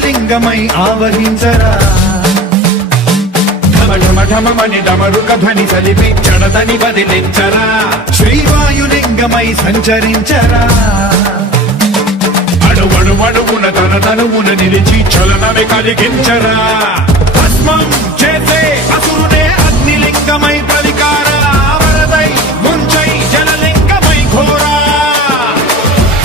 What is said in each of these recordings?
విశ్వేశలింగమై ఆవహించరా ఢమఢమఢమని డమరుక ధ్వని సలిపి చడదని బదిలించరా శ్రీవాయులింగమై సంచరించరా అడుగడుగడుగున తన తనువున నిలిచి చలనమే కలిగించరా భస్మం చేసే అసురునే అగ్నిలింగమై ప్రవికారా వరదై ముంచై జలలింగమై ఘోరా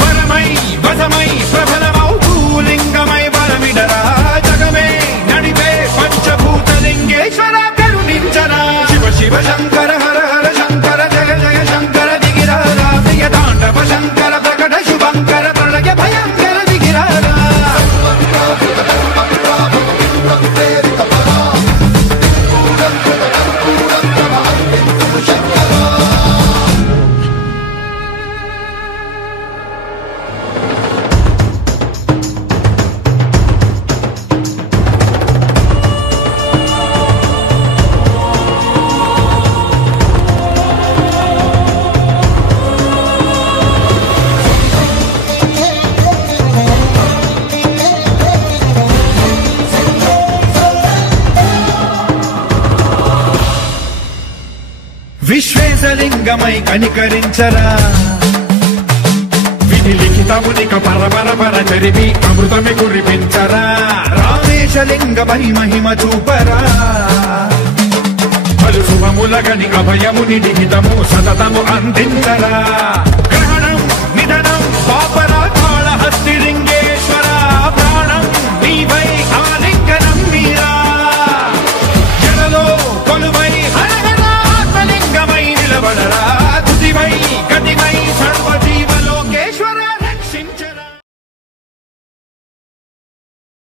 వరమై వసమై ప్రబలమౌ భూలింగమై బలమిడరా జగమే నడిపే పంచభూతలింగేశ్వర కరుణించరా శివ శివ శంకర హర హర శంకర జయ జయ శంకర దిగిరారా ప్రియ తాండవ శంకర ప్రకట శుభంకర ప్రళయ భయంకర దిగిరారా విశ్వేశలింగమై కనికరించరా విధి లిఖితమునిక పరపర చరిపి అమృతమి కురిపించరా రామేశలింగమై మహిమ చూపరా పలు శుభములగని అభయముని లిఖితము సతతము అందించరా